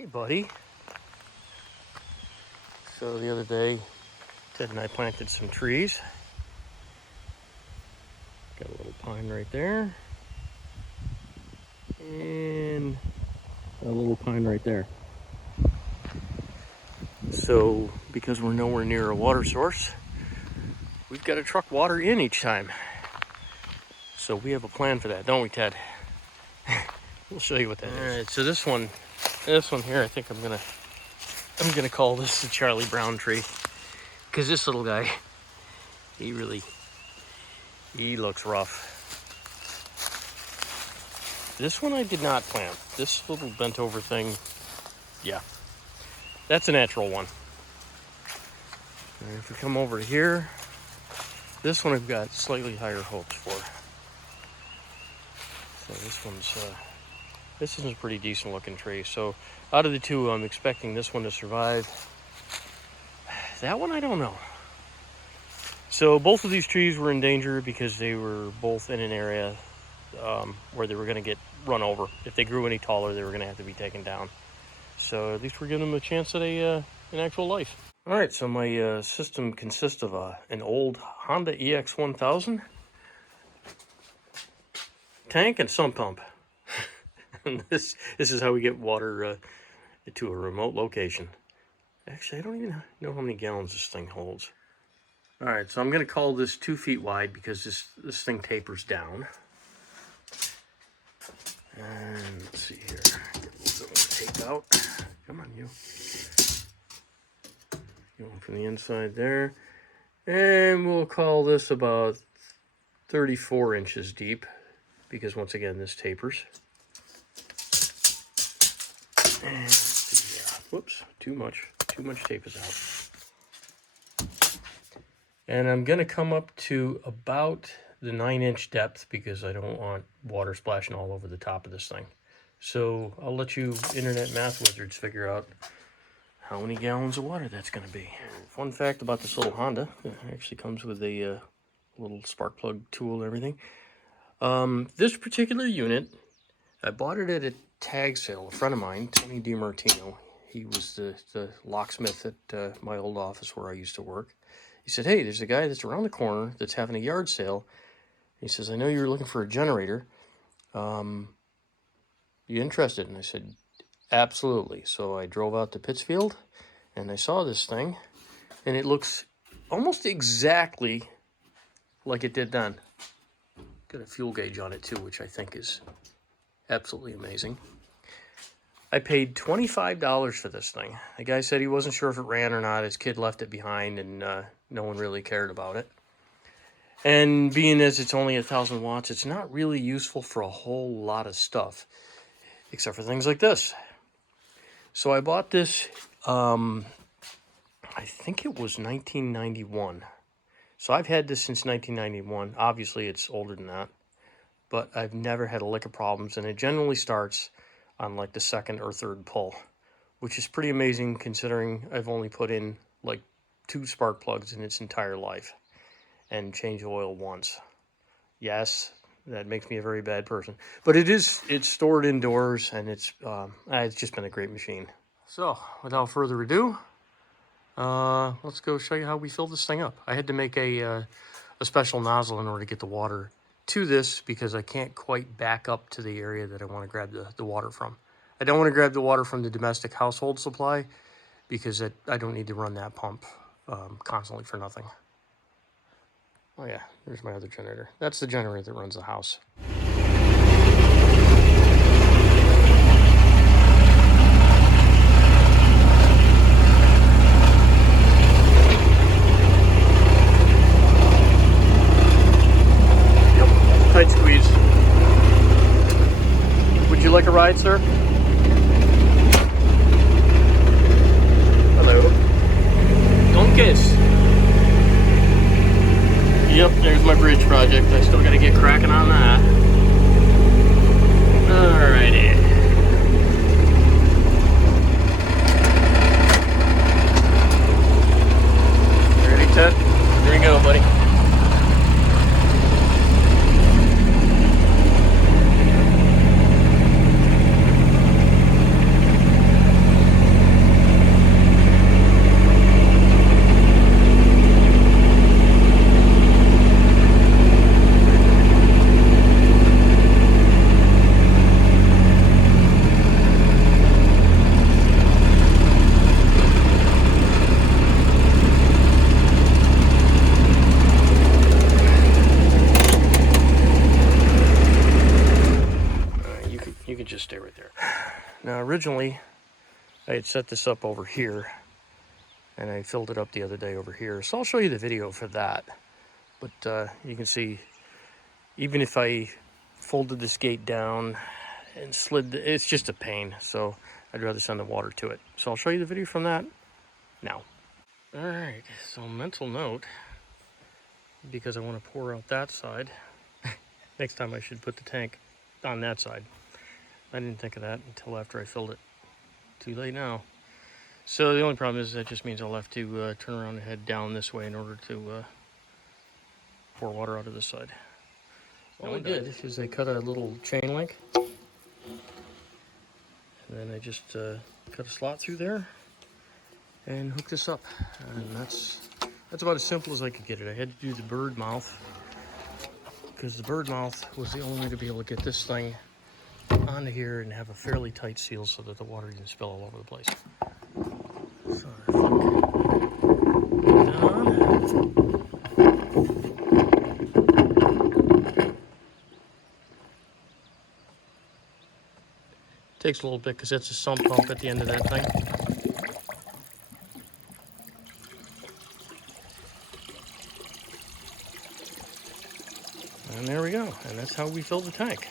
Hey, buddy. So the other day, Ted and I planted some trees. Got a little pine right there. And a little pine right there. So, because we're nowhere near a water source, we've got to truck water in each time. So we have a plan for that, don't we, Ted? We'll show you what that is. All right, so this one here, I think I'm gonna call this the Charlie Brown tree, because this little guy, he looks rough. This one I did not plant. This little bent over thing, yeah, that's a natural one. And if we come over here, this one I've got slightly higher hopes for. So this is a pretty decent looking tree. So out of the two, I'm expecting this one to survive. That one, I don't know. So both of these trees were in danger because they were both in an area where they were going to get run over. If they grew any taller, they were going to have to be taken down. So at least we're giving them a chance at an actual life. All right, so my system consists of an old Honda EX1000 tank and sump pump. And this is how we get water to a remote location. Actually, I don't even know how many gallons this thing holds. All right, so I'm going to call this 2 feet wide because this thing tapers down. And let's see here, get a little bit more tape out. Come on, you. Going from the inside there. And we'll call this about 34 inches deep because once again, this tapers. And let's see here. Whoops, too much tape is out. And I'm gonna come up to about the 9-inch depth because I don't want water splashing all over the top of this thing. So I'll let you internet math wizards figure out how many gallons of water that's gonna be. Fun fact about this little Honda, it actually comes with a little spark plug tool and everything. This particular unit, I bought it at a tag sale. A friend of mine, Tony DiMartino, he was the locksmith at my old office where I used to work. He said, hey, there's a guy that's around the corner that's having a yard sale. He says, I know you were looking for a generator. You interested? And I said, absolutely. So I drove out to Pittsfield and I saw this thing and it looks almost exactly like it did then. Got a fuel gauge on it too, which I think is absolutely amazing. I paid $25 for this thing. The guy said he wasn't sure if it ran or not. His kid left it behind and no one really cared about it. And being as it's only 1,000 watts, it's not really useful for a whole lot of stuff, except for things like this. So I bought this, I think it was 1991. So I've had this since 1991. Obviously, it's older than that. But I've never had a lick of problems, and it generally starts on like the second or third pull, which is pretty amazing considering I've only put in like 2 spark plugs in its entire life and changed oil once. Yes, that makes me a very bad person, but it's stored indoors and it's just been a great machine. So without further ado, let's go show you how we fill this thing up. I had to make a special nozzle in order to get the water to this because I can't quite back up to the area that I want to grab the water from. I don't want to grab the water from the domestic household supply because I don't need to run that pump constantly for nothing. Oh yeah, there's my other generator. That's the generator that runs the house. Tight squeeze. Would you like a ride, sir? Hello. Don't kiss. Yep, there's my bridge project. I still gotta get cracking on that. Alrighty. Ready, Ted? Here you go, buddy. originally I had set this up over here, and I filled it up the other day over here. So I'll show you the video for that. But you can see, even if I folded this gate down and slid, it's just a pain. So I'd rather send the water to it. So I'll show you the video from that now. All right, so mental note, because I want to pour out that side. Next time I should put the tank on that side. I didn't think of that until after I filled it. Too late now. So the only problem is that just means I'll have to turn around and head down this way in order to pour water out of this side. All I did is I cut a little chain link, and then I just cut a slot through there and hook this up. And that's about as simple as I could get it. I had to do the bird mouth, because the bird mouth was the only way to be able to get this thing onto here and have a fairly tight seal so that the water didn't spill all over the place. So I flick that on. Takes a little bit because it's a sump pump at the end of that thing. And there we go. And that's how we fill the tank.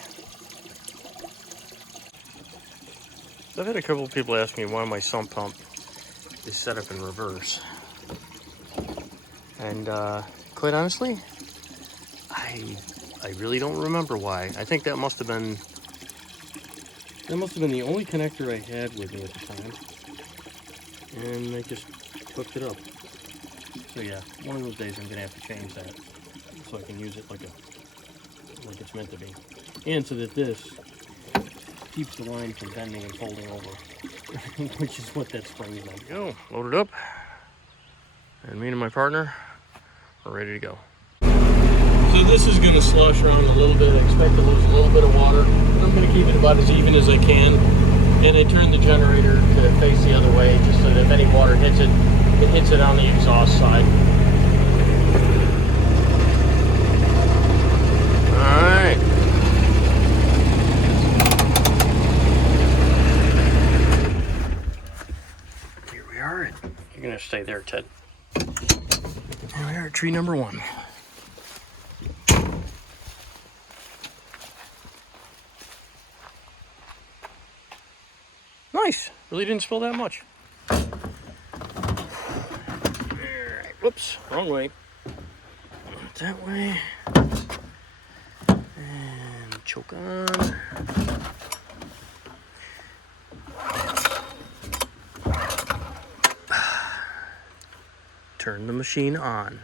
I've had a couple of people ask me why my sump pump is set up in reverse. And quite honestly, I really don't remember why. I think that must have been the only connector I had with me at the time. And I just hooked it up. So yeah, one of those days I'm gonna have to change that so I can use it like it's meant to be. And so that this keeps the line from bending and folding over, which is what that spring is meant to go. Load it up, and me and my partner are ready to go. So this is going to slosh around a little bit. I expect to lose a little bit of water. I'm going to keep it about as even as I can, and I turn the generator to face the other way just so that if any water hits it, it hits it on the exhaust side. Alright. Here we are. You're going to stay there, Ted. Here we are at tree number 1. Nice. Really didn't spill that much. Alright. Whoops. Wrong way. That way. And choke on. Turn the machine on.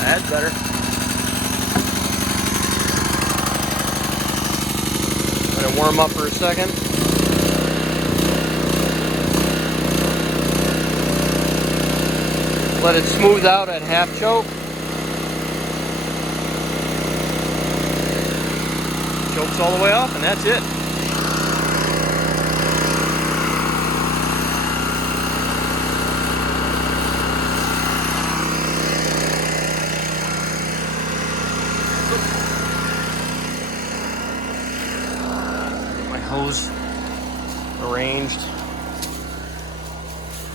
That's better. Let it warm up for a second. Let it smooth out at half choke. Chokes all the way off, and that's it. Hose arranged.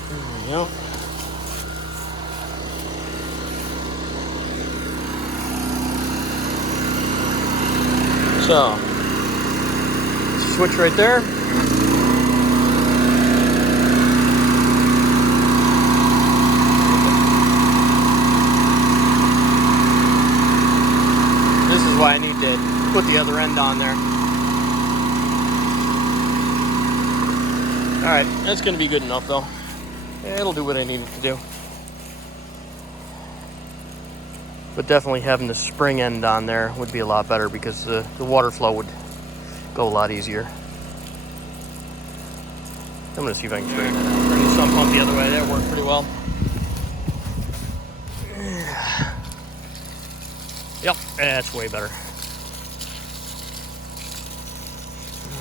There we go. So, switch right there. This is why I need to put the other end on there. Alright, that's going to be good enough though. It'll do what I need it to do. But definitely having the spring end on there would be a lot better because the water flow would go a lot easier. I'm going to see if I can straighten it out. Turn the sump pump the other way. That worked pretty well. Yep, that's way better.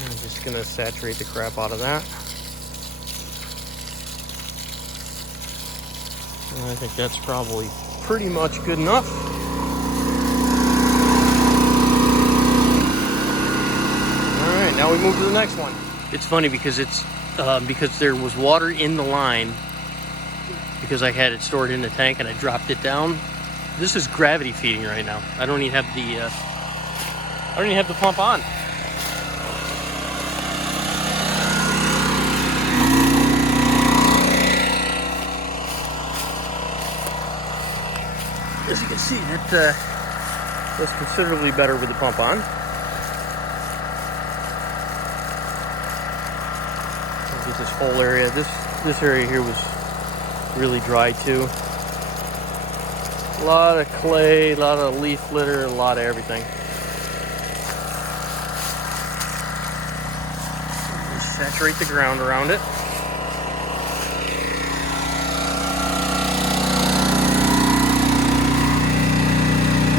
I'm just going to saturate the crap out of that. I think that's probably pretty much good enough. Alright. now we move to the next one. It's funny because it's because there was water in the line because I had it stored in the tank and I dropped it down. This is gravity feeding right now. I don't even have the pump on. As you can see, it was considerably better with the pump on. Look at this whole area. This area here was really dry too. A lot of clay, a lot of leaf litter, a lot of everything. Just saturate the ground around it.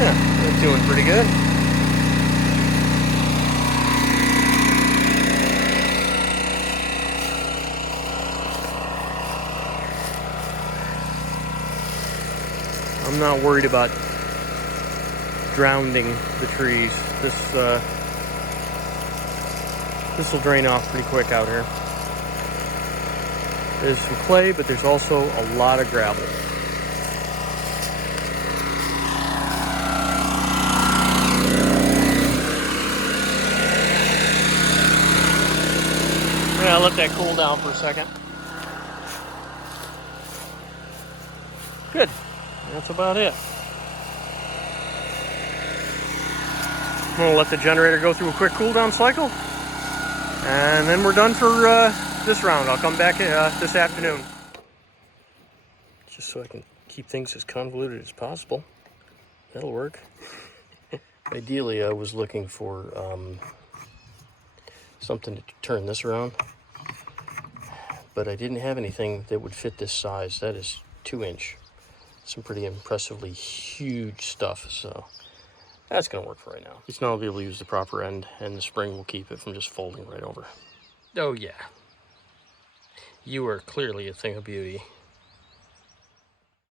Yeah, that's doing pretty good. I'm not worried about drowning the trees. This will drain off pretty quick out here. There's some clay, but there's also a lot of gravel. Yeah, I'll let that cool down for a second. Good. That's about it. I'm going to let the generator go through a quick cool down cycle. And then we're done for this round. I'll come back this afternoon. Just so I can keep things as convoluted as possible. That'll work. Ideally, I was looking for something to turn this around. But I didn't have anything that would fit this size. That is 2-inch. Some pretty impressively huge stuff, so that's gonna work for right now. At least now I'll be able to use the proper end, and the spring will keep it from just folding right over. Oh yeah, you are clearly a thing of beauty.